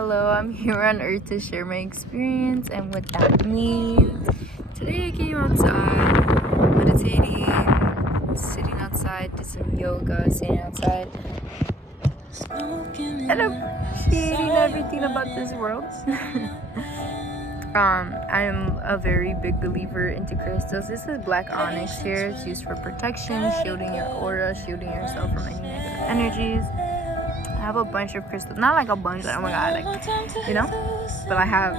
Hello, I'm here on earth to share my experience and what that means. Today I came outside, meditating, sitting outside, did some yoga, sitting outside, and appreciating everything about this world. I am a very big believer into crystals. This is black onyx here. It's used for protection, shielding your aura, shielding yourself from any negative energies. I have a bunch of crystals, not like a bunch, like oh my god, like, you know, but I have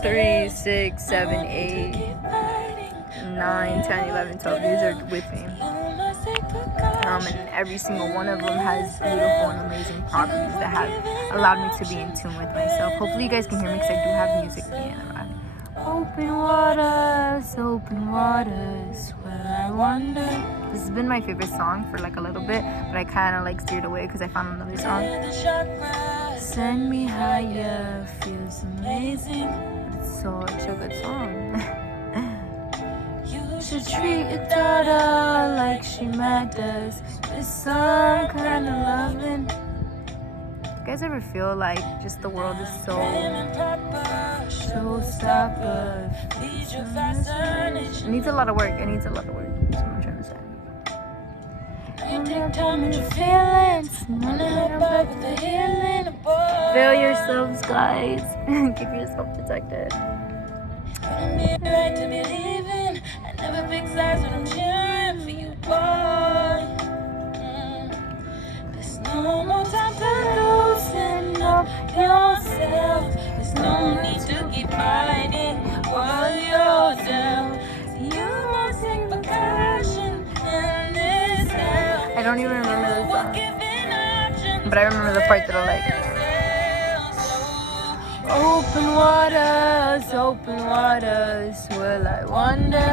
3, 6, 7, 8, 9, 10, 11, 12. These are with me, and every single one of them has beautiful and amazing properties that have allowed me to be in tune with myself. Hopefully you guys can hear me because I do have music playing around. Open waters, where I wander. This has been my favorite song for like a little bit, but I kind of like steered away because I found another song. Send me higher, feels amazing. It's such a good song. You should treat your daughter like she matters, with some kind of loving. You guys ever feel like just the world is so showstopper? It needs a lot of work. That's what I'm trying to say. Feel yourselves, guys. Keep yourself protected. Right to believe in. I never pick sides when I'm cheering for you, boy. There's no more time to loosen up yourself. There's no need to keep fighting for yourself. You must sing percussion in this hell. I don't even remember the song, but I remember the part that I like. Open waters, will I wander?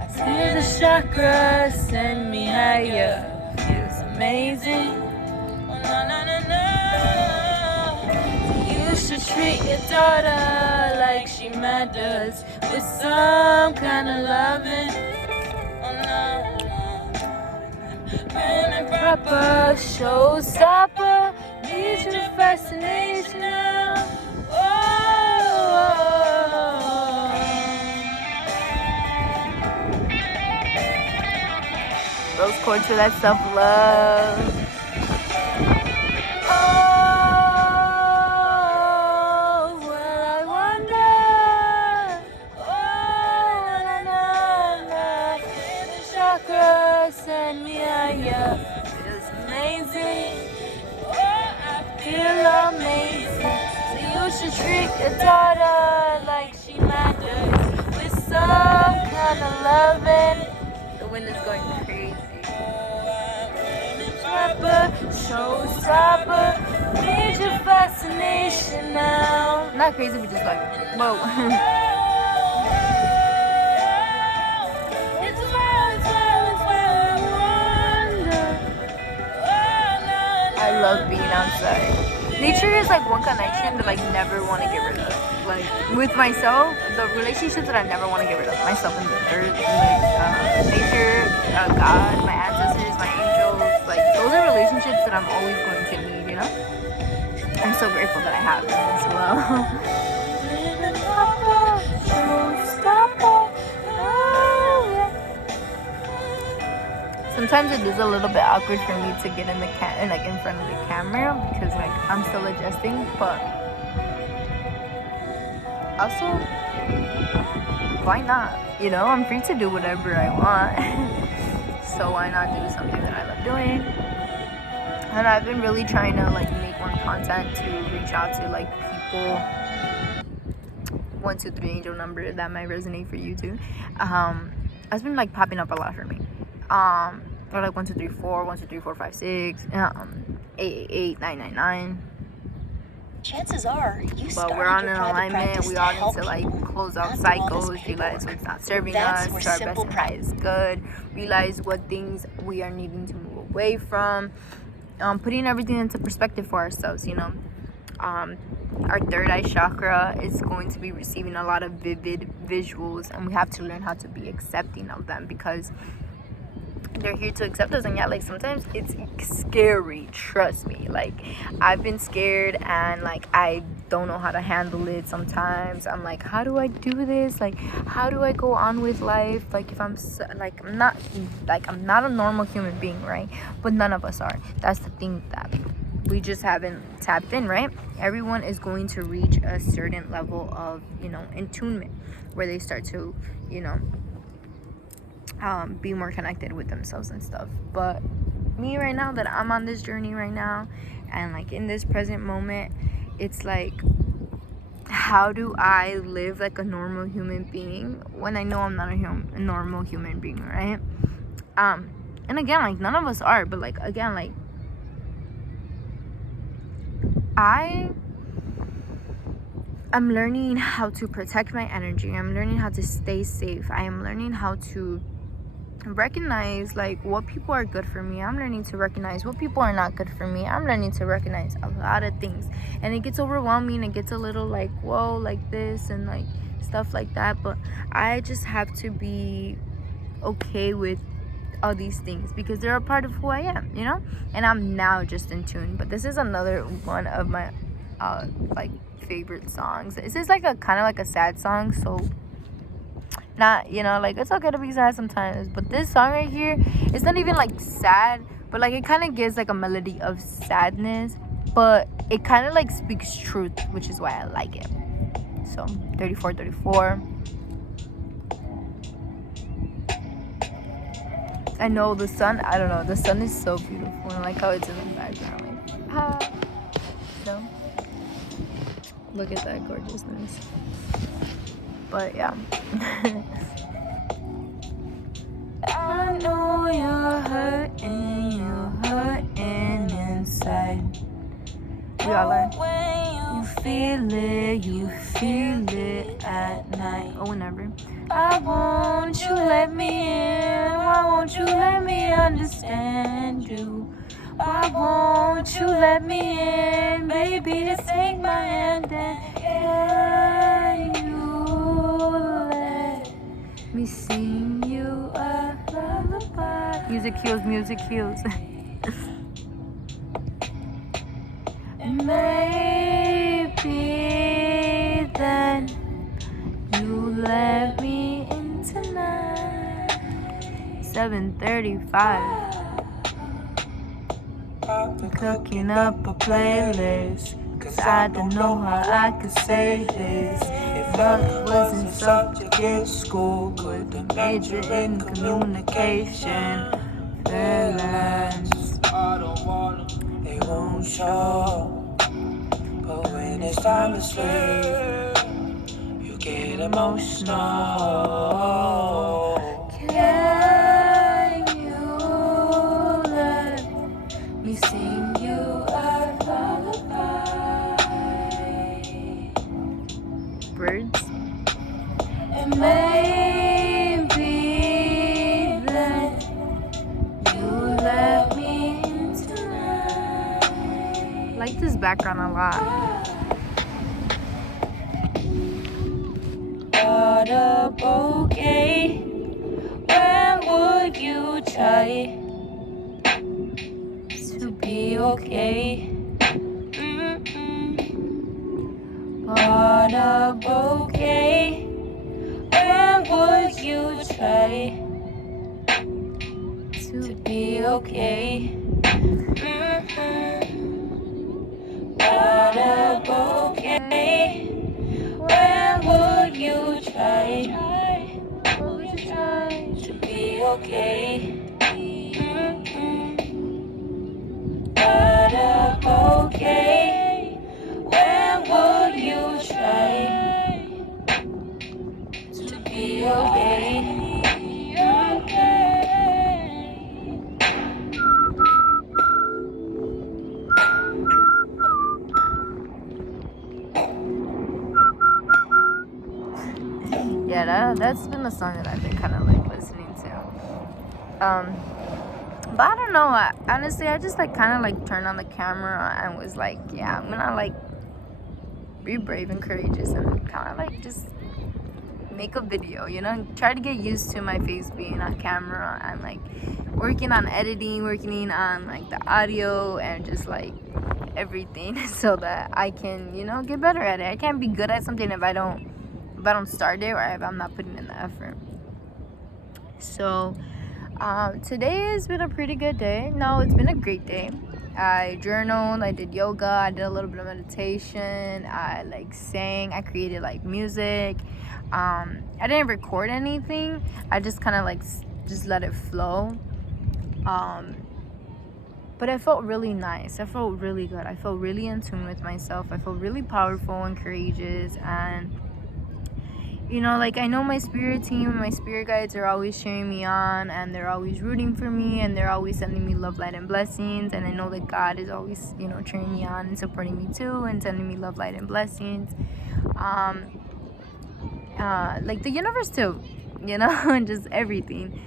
I feel the chakra, send me higher, feels amazing. You should treat your daughter like she matters, with some kind of loving. Proper showstopper, need your fascination now. Those chords for that self-love. Send me higher, feels amazing. Oh, I feel amazing. So you should treat your daughter like she matters, with some kind of loving. The wind is going crazy. Showstopper, major fascination now. Not crazy, but just like, whoa. I love being outside. Nature is like one connection that I never want to get rid of. Like with myself, the relationships that I never want to get rid of. Myself and the earth, nature, God, my ancestors, my angels. Like those are relationships that I'm always going to need, you know? I'm so grateful that I have them as well. Sometimes it is a little bit awkward for me to get in the in front of the camera because like I'm still adjusting, but also why not? You know, I'm free to do whatever I want. So why not do something that I love doing? And I've been really trying to like make more content to reach out to like people. 123 angel number that might resonate for you too. It's been like popping up a lot for me. Or like 1234, 123456, 888, 999. Chances are you but we're on an alignment. We all need to like close off cycles, realize what's not serving us, to our best and highest good, realize what things we are needing to move away from, putting everything into perspective for ourselves, you know. Our third eye chakra is going to be receiving a lot of vivid visuals, and we have to learn how to be accepting of them, because they're here to accept us. And yeah, like sometimes it's scary, trust me. Like I've been scared, and like I don't know how to handle it. Sometimes I'm like, how do I do this? Like how do I go on with life? Like if I'm like I'm not a normal human being, right? But none of us are. That's the thing, that we just haven't tapped in, right? Everyone is going to reach a certain level of, you know, attunement, where they start to, you know, be more connected with themselves and stuff. But me right now, that I'm on this journey right now, and like in this present moment, it's like, how do I live like a normal human being when I know I'm not a normal human being, right? And again, like none of us are, but like again, like I'm learning how to protect my energy. I'm learning how to stay safe. I am learning how to recognize like what people are good for me. I'm learning to recognize what people are not good for me. I'm learning to recognize a lot of things, and it gets overwhelming. It gets a little like, whoa, like this and like stuff like that. But I just have to be okay with all these things because they're a part of who I am, you know. And I'm now just in tune. But this is another one of my like favorite songs. This is like a kind of like a sad song, so not, you know, like it's okay to be sad sometimes, but this song right here, it's not even like sad, but like it kind of gives like a melody of sadness, but it kind of like speaks truth, which is why I like it. So 3434. I know the sun, I don't know, the sun is so beautiful, and I like how it's in the background, like ah, so look at that gorgeousness. But yeah. I know you're hurting inside. We all are. You feel it at night or whenever. I won't you let me in? Why won't you let me understand you? Why won't you let me in? Baby, just take my hand and can you let me sing you a lullaby? Music heals, music heals. Maybe then you let me in tonight. 7:35. I'm cooking up a playlist, 'cause I don't know how I could say this. If love wasn't subject in school, would the major in communication. Feelings, I don't wanna, they won't show. But when it's time to sleep, you get emotional. Can you let me sing you a lullaby? Birds. And maybe then you let me in tonight. I like this background a lot. Got a bouquet. When would you try to be okay? Got a bouquet. When would you try to be okay? Got a bouquet. When would you try? Would you try to be okay? Got a bouquet. When would you try to be okay? Yeah, that's been the song that I've been kind of like listening to. But I don't know. Honestly, I just like kind of like turned on the camera and was like, yeah, I'm gonna like be brave and courageous and kind of like just make a video, you know, try to get used to my face being on camera, and like working on editing, working on like the audio and just like everything so that I can, you know, get better at it. I can't be good at something if I don't start it, or if I'm not putting in the effort. So today has been a pretty good day. No, it's been a great day. I journaled, I did yoga, I did a little bit of meditation, I like sang, I created like music. I didn't record anything. I just kind of like just let it flow. But I felt really nice. I felt really good. I felt really in tune with myself. I felt really powerful and courageous. And you know, like, I know my spirit team and my spirit guides are always cheering me on, and they're always rooting for me, and they're always sending me love, light, and blessings. And I know that God is always, you know, cheering me on and supporting me too, and sending me love, light, and blessings. Like the universe too, you know, and just everything.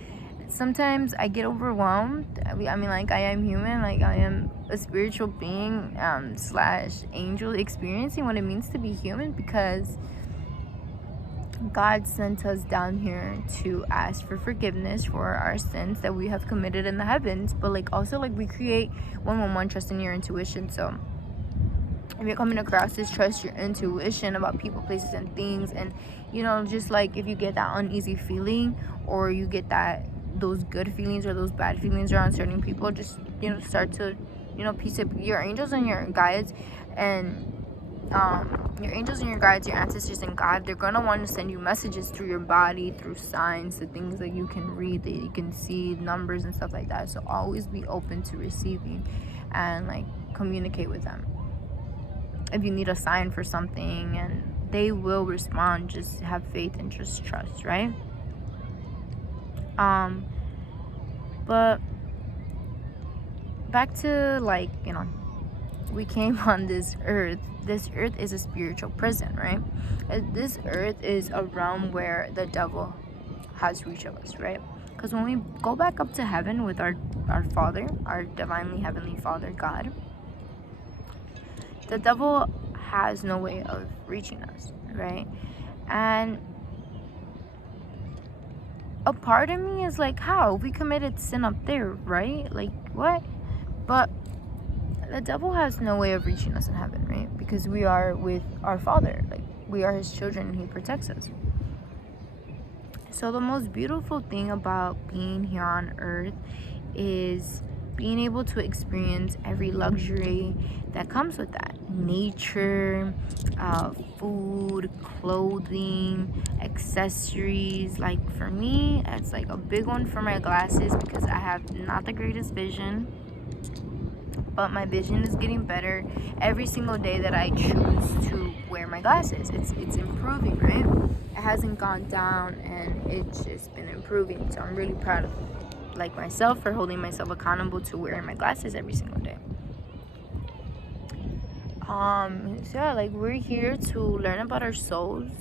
Sometimes I get overwhelmed. I mean, like, I am human. Like, I am a spiritual being slash angel, experiencing what it means to be human, because God sent us down here to ask for forgiveness for our sins that we have committed in the heavens. But like, also, like, we create 111, trust in your intuition. So if you're coming across this, trust your intuition about people, places, and things. And you know, just like, if you get that uneasy feeling, or you get those good feelings or those bad feelings around certain people, just, you know, start to, you know, piece up your angels and your guides, and your angels and your guides, your ancestors and God. They're gonna want to send you messages through your body, through signs, the things that you can read, that you can see, numbers and stuff like that. So always be open to receiving, and like, communicate with them if you need a sign for something, and they will respond. Just have faith and just trust, right? But back to, like, you know, we came on this earth. This earth is a spiritual prison, right? This earth is a realm where the devil has reach of us, right? Because when we go back up to heaven with our Father, our divinely heavenly Father, God, the devil has no way of reaching us, right? And a part of me is like, how? We committed sin up there, right? Like, what? But the devil has no way of reaching us in heaven, right? Because we are with our Father. Like, we are his children, and he protects us. So the most beautiful thing about being here on earth is being able to experience every luxury that comes with that. Nature, food, clothing, accessories. Like, for me, it's like a big one for my glasses, because I have not the greatest vision, but my vision is getting better every single day that I choose to wear my glasses. It's improving, right? It hasn't gone down, and it's just been improving. So I'm really proud of, like, myself for holding myself accountable to wearing my glasses every single day. So yeah, like, we're here to learn about our souls,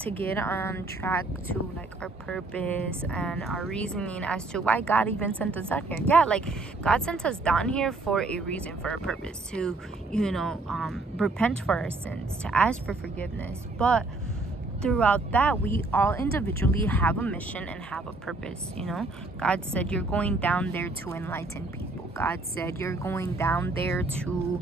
to get on track to, like, our purpose and our reasoning as to why God even sent us down here. Yeah, like, God sent us down here for a reason, for a purpose, to, you know, repent for our sins, to ask for forgiveness. But throughout that, we all individually have a mission and have a purpose. You know, God said you're going down there to enlighten people. God said you're going down there to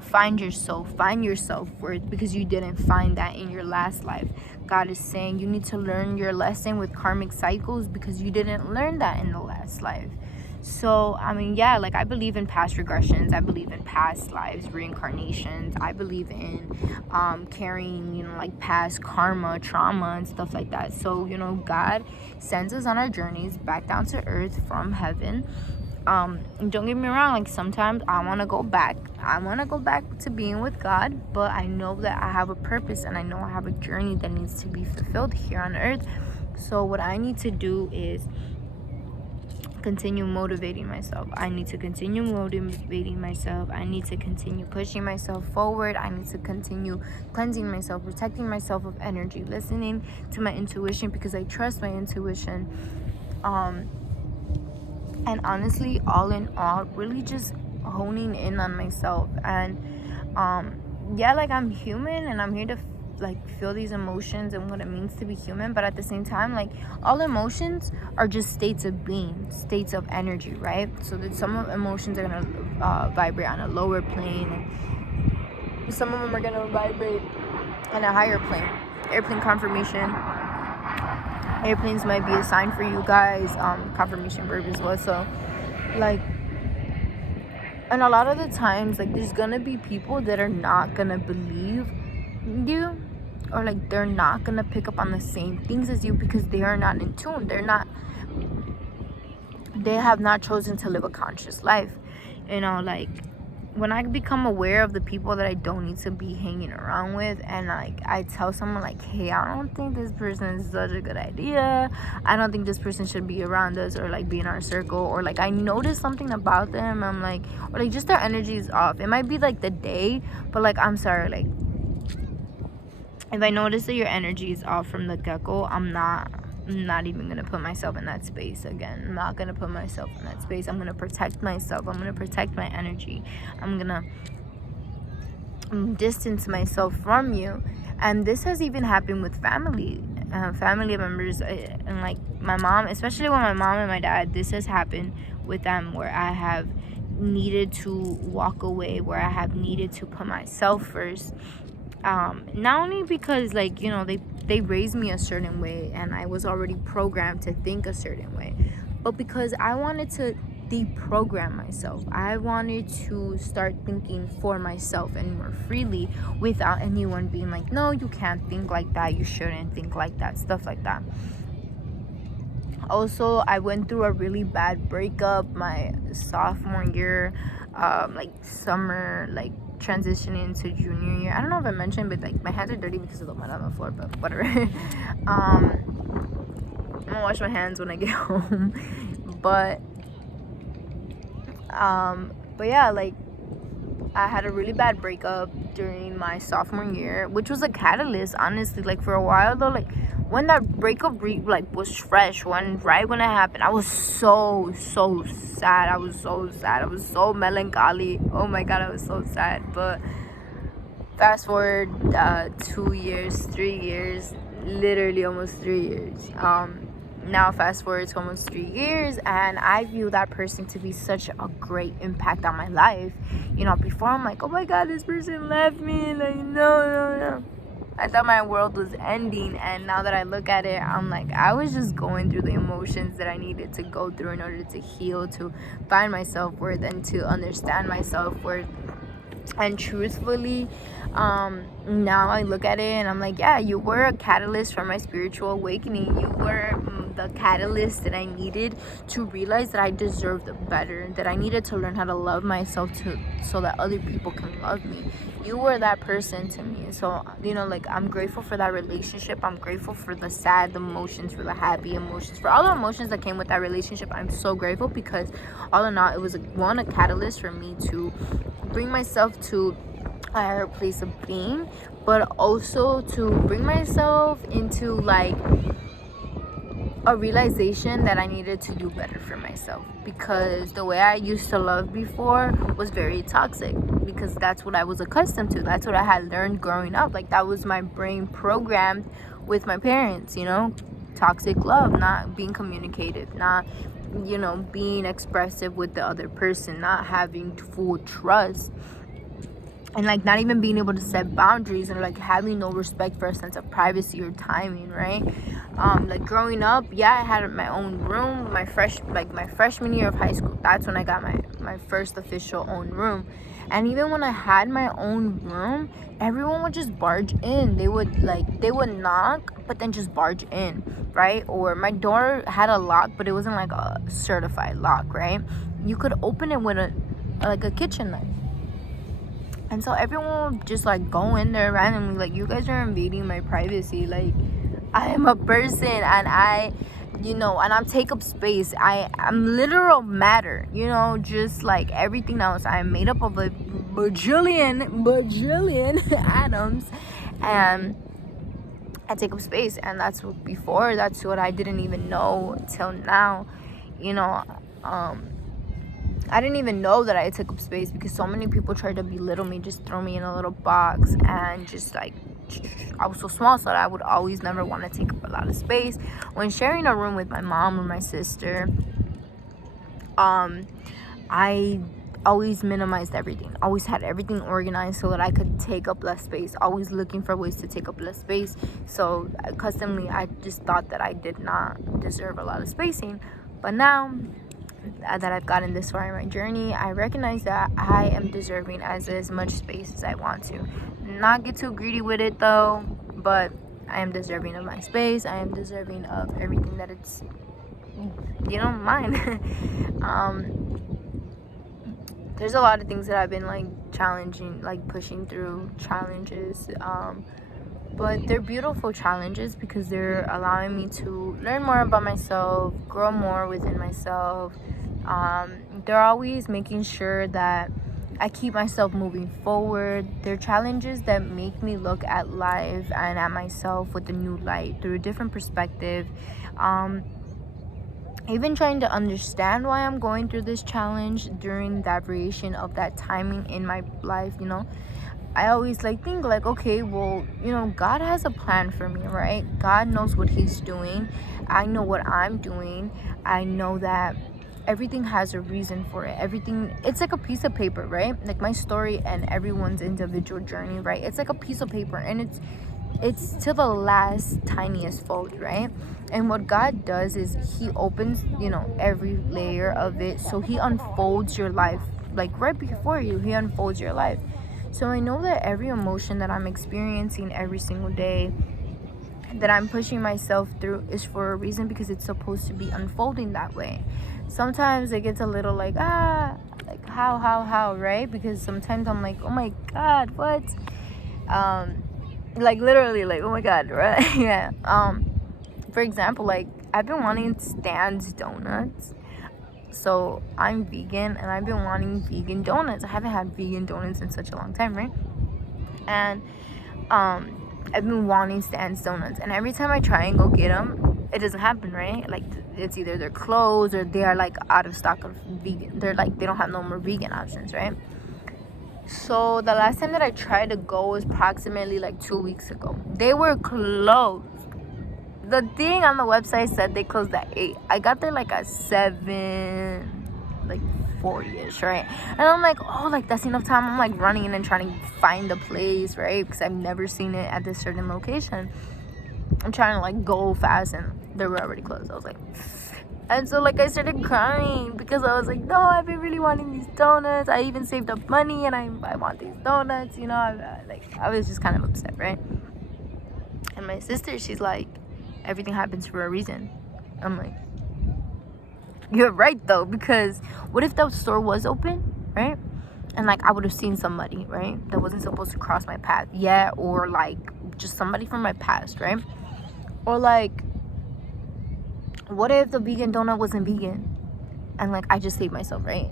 find your soul, find your self-worth, because you didn't find that in your last life. God is saying you need to learn your lesson with karmic cycles, because you didn't learn that in the last life. So, I mean, yeah, like, I believe in past regressions. I believe in past lives, reincarnations. I believe in carrying, you know, like, past karma, trauma, and stuff like that. So, you know, God sends us on our journeys back down to earth from heaven. And don't get me wrong, like, sometimes I want to go back. I want to go back to being with God, but I know that I have a purpose, and I know I have a journey that needs to be fulfilled here on earth. So what I need to do is continue motivating myself. I need to continue motivating myself. I need to continue pushing myself forward. I need to continue cleansing myself, protecting myself of energy, listening to my intuition, because I trust my intuition. And honestly, all in all, really just honing in on myself. And yeah, like, I'm human, and I'm here to like feel these emotions and what it means to be human. But at the same time, like, all emotions are just states of being, states of energy, right? So that some of emotions are gonna vibrate on a lower plane, and some of them are gonna vibrate on a higher plane. Airplane confirmation. Airplanes might be a sign for you guys. Confirmation verb as well. So, like, and a lot of the times, like, there's gonna be people that are not gonna believe you, or like they're not gonna pick up on the same things as you because they are not in tune. They have not chosen to live a conscious life. Like, when I become aware of the people that I don't need to be hanging around with, and like I tell someone like, hey, I don't think this person is such a good idea, I don't think this person should be around us or like be in our circle, or like I notice something about them, I'm like, or like just their energy is off. It might be like the day, but like, I'm sorry, like, if I notice that your energy is off from the get-go, I'm not even gonna put myself in that space again. I'm not gonna put myself in that space. I'm gonna protect myself. I'm gonna protect my energy. I'm gonna distance myself from you. And this has even happened with family members, and like my mom, especially with my mom and my dad. This has happened with them, where I have needed to walk away, where I have needed to put myself first. Not only because, like, they raised me a certain way and I was already programmed to think a certain way, but because I wanted to deprogram myself. I wanted to start thinking for myself and more freely, without anyone being like, no, you can't think like that, you shouldn't think like that, stuff like that. Also, I went through a really bad breakup my sophomore year, like summer, like transitioning into junior year. I don't know if I mentioned, but like my hands are dirty because of the mud on the floor, but whatever. I'm gonna wash my hands when I get home. But yeah, like, I had a really bad breakup during my sophomore year, which was a catalyst, honestly. Like, for a while though, like, when that breakup was fresh, right when it happened, I was so sad. I was so melancholy. Oh my god, I was so sad. But fast forward 2 years, 3 years, literally almost 3 years. Now fast forward to almost 3 years, and I view that person to be such a great impact on my life. Before, I'm like, oh my god, this person left me, like, no. I thought my world was ending, and now that I look at it, I'm like, I was just going through the emotions that I needed to go through in order to heal, to find my self-worth, and to understand my self-worth. And truthfully, now I look at it and I'm like, yeah, you were a catalyst for my spiritual awakening. You were the catalyst that I needed to realize that I deserved better, that I needed to learn how to love myself so that other people can love me. You were that person to me. So, like, I'm grateful for that relationship. I'm grateful for the sad emotions, for the happy emotions, for all the emotions that came with that relationship. I'm so grateful, because all in all, it was a catalyst for me to bring myself to a higher place of being, but also to bring myself into, like, a realization that I needed to do better for myself, because the way I used to love before was very toxic, because that's what I was accustomed to. That's what I had learned growing up. Like, that was my brain programmed with my parents, toxic love, not being communicative, not being expressive with the other person, not having full trust, and like not even being able to set boundaries, and like having no respect for a sense of privacy or timing, right? Like, growing up, yeah, I had my own room. My freshman year of high school, that's when I got my first official own room. And even when I had my own room, everyone would just barge in. They would knock, but then just barge in, right? Or my door had a lock, but it wasn't like a certified lock, right? You could open it with a kitchen knife. And so everyone would just like go in there randomly, like, you guys are invading my privacy. Like, I am a person, and and I'm take up space. I'm literal matter, just like everything else. I'm made up of a bajillion atoms, and I take up space. And that's what I didn't even know until now. I didn't even know that I took up space, because so many people tried to belittle me, just throw me in a little box, and just like I was so small, so that I would always never want to take up a lot of space. When sharing a room with my mom or my sister, I always minimized everything, always had everything organized so that I could take up less space, always looking for ways to take up less space. So customly, I just thought that I did not deserve a lot of spacing. But now that I've gotten this far in my journey, I recognize that I am deserving as much space as I want to. Not get too greedy with it though, but I am deserving of my space. I am deserving of everything that it's, mine. There's a lot of things that I've been like challenging, like pushing through challenges, but they're beautiful challenges because they're allowing me to learn more about myself, grow more within myself. They're always making sure that I keep myself moving forward. They're challenges that make me look at life and at myself with a new light, through a different perspective. Even trying to understand why I'm going through this challenge during that variation of that timing in my life, I always think okay, well, God has a plan for me, right? God knows what he's doing. I know what I'm doing. I know that everything has a reason for it. Everything, it's like a piece of paper, right? Like my story and everyone's individual journey, right? It's like a piece of paper, and it's to the last tiniest fold, right? And what God does is he opens, every layer of it, so he unfolds your life, like right before you, he unfolds your life. So I know that every emotion that I'm experiencing every single day, that I'm pushing myself through, is for a reason, because it's supposed to be unfolding that way. Sometimes it gets a little like how, right? Because sometimes I'm like, oh my God, what? Literally, oh my God, right? Yeah. For example, I've been wanting Stan's donuts. So I'm vegan, and I've been wanting vegan donuts. I haven't had vegan donuts in such a long time, right? And I've been wanting Stan's donuts, and every time I try and go get them, it doesn't happen, right? It's either they're closed or they are out of stock of vegan. They're they don't have no more vegan options, right? So the last time that I tried to go was approximately 2 weeks ago. They were closed. The thing on the website said they closed at 8. I got there at 7, 40ish, right? And I'm oh, that's enough time. I'm running in and trying to find the place, right? Because I've never seen it at this certain location. I'm trying to go fast, and they were already closed. I was and so I started crying because I was no, I've been really wanting these donuts. I even saved up money, and I want these donuts, I was just kind of upset, right? And my sister, she's everything happens for a reason. I'm you're right though, because what if that store was open, right? And I would have seen somebody, right, that wasn't supposed to cross my path yet, or just somebody from my past, right? Or what if the vegan donut wasn't vegan, and I just saved myself, right?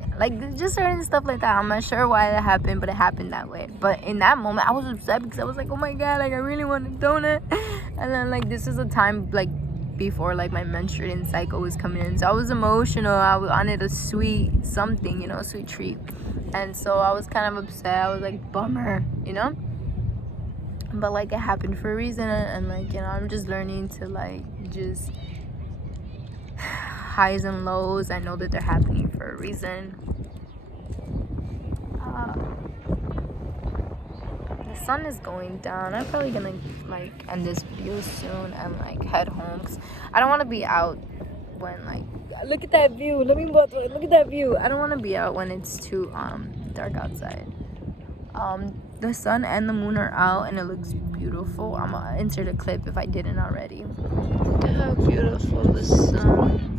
Just certain stuff like that. I'm not sure why that happened, but it happened that way. But in that moment, I was upset because I was oh my God, I really want a donut. And then this is a time before my menstruating cycle was coming in, so I was emotional. I wanted a sweet something, a sweet treat. And so I was kind of upset. I was bummer, but it happened for a reason. And I'm just learning to just highs and lows, I know that they're happening for a reason. The sun is going down. I'm probably gonna end this video soon and head home, 'cause I don't want to be out when look at that view. Look at that view. I don't want to be out when it's too dark outside. The sun and the moon are out, and it looks beautiful. I'm gonna insert a clip if I didn't already. Look at how beautiful the sun.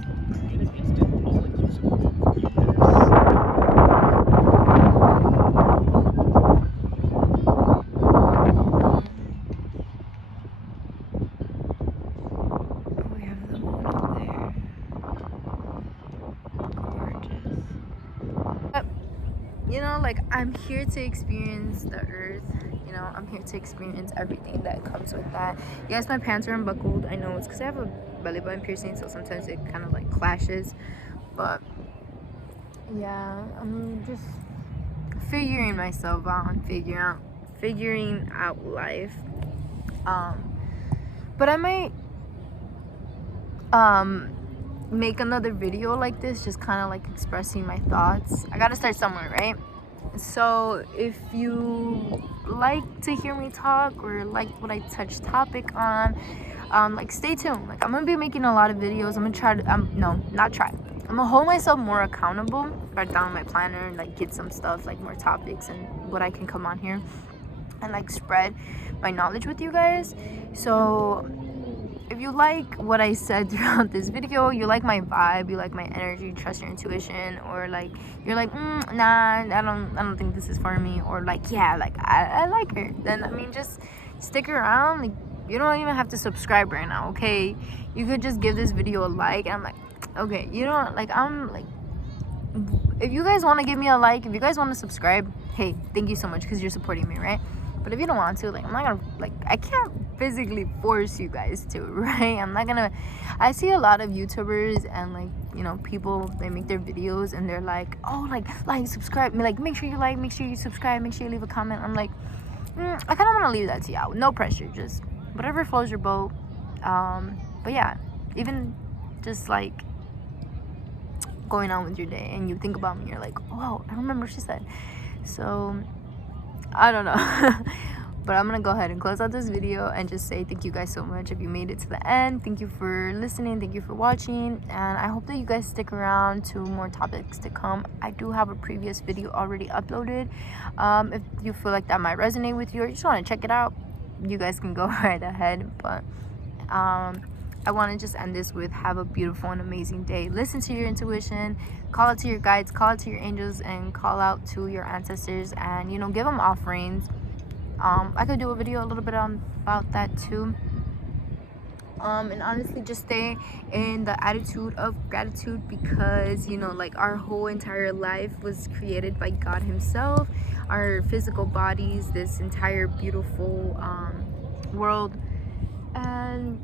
We have the moon up there. Gorgeous. I'm here to experience the earth. I'm here to experience everything that comes with that. Yes, my pants are unbuckled. I know it's because I have a belly button piercing, so sometimes it kind of clashes. But yeah, I'm just figuring myself out and figuring out life. But I might make another video like this, just kind of like expressing my thoughts. I gotta start somewhere, right? So if you like to hear me talk or like what I touch topic on, like stay tuned. Like I'm gonna be making a lot of videos. I'm gonna try to no, not try, I'm gonna hold myself more accountable, write down my planner and like get some stuff, like more topics and what I can come on here and like spread my knowledge with you guys. So if you like what I said throughout this video, you like my vibe, you like my energy, trust your intuition, or like you're like, nah, I don't think this is for me, or like, yeah, like I like her, then I mean, just stick around. Like, you don't even have to subscribe right now, okay? You could just give this video a like, and I'm like, okay, you know, like I'm like, if you guys want to give me a like, if you guys want to subscribe, hey, thank you so much because you're supporting me, right? But if you don't want to, like, I'm not gonna, like, I can't physically force you guys to, right? I'm not gonna, I see a lot of YouTubers and, like, you know, people, they make their videos and they're like, oh, like, subscribe, like, make sure you like, make sure you subscribe, make sure you leave a comment. I'm like, I kind of want to leave that to y'all. No pressure, just whatever flows your boat. But yeah, even just, like, going on with your day and you think about me, you're like, whoa, I remember what she said. So I don't know. But I'm gonna go ahead and close out this video and just say thank you guys so much if you made it to the end. Thank you for listening, thank you for watching, and I hope that you guys stick around to more topics to come. I do have a previous video already uploaded. If you feel like that might resonate with you or you just want to check it out, you guys can go right ahead. But I want to just end this with have a beautiful and amazing day. Listen to your intuition, call out to your guides, call out to your angels, and call out to your ancestors, and, you know, give them offerings. I could do a video a little bit about that too. And honestly, just stay in the attitude of gratitude, because, you know, like, our whole entire life was created by God himself. Our physical bodies, this entire beautiful world, and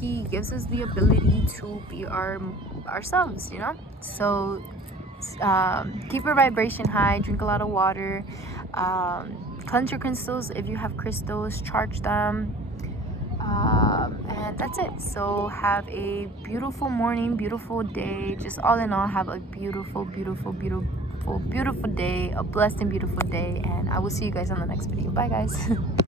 he gives us the ability to be ourselves, you know. So keep your vibration high, drink a lot of water, cleanse your crystals. If you have crystals, charge them, and that's it. So have a beautiful morning, beautiful day. Just all in all, have a beautiful day, a blessed and beautiful day, and I will see you guys on the next video. Bye guys.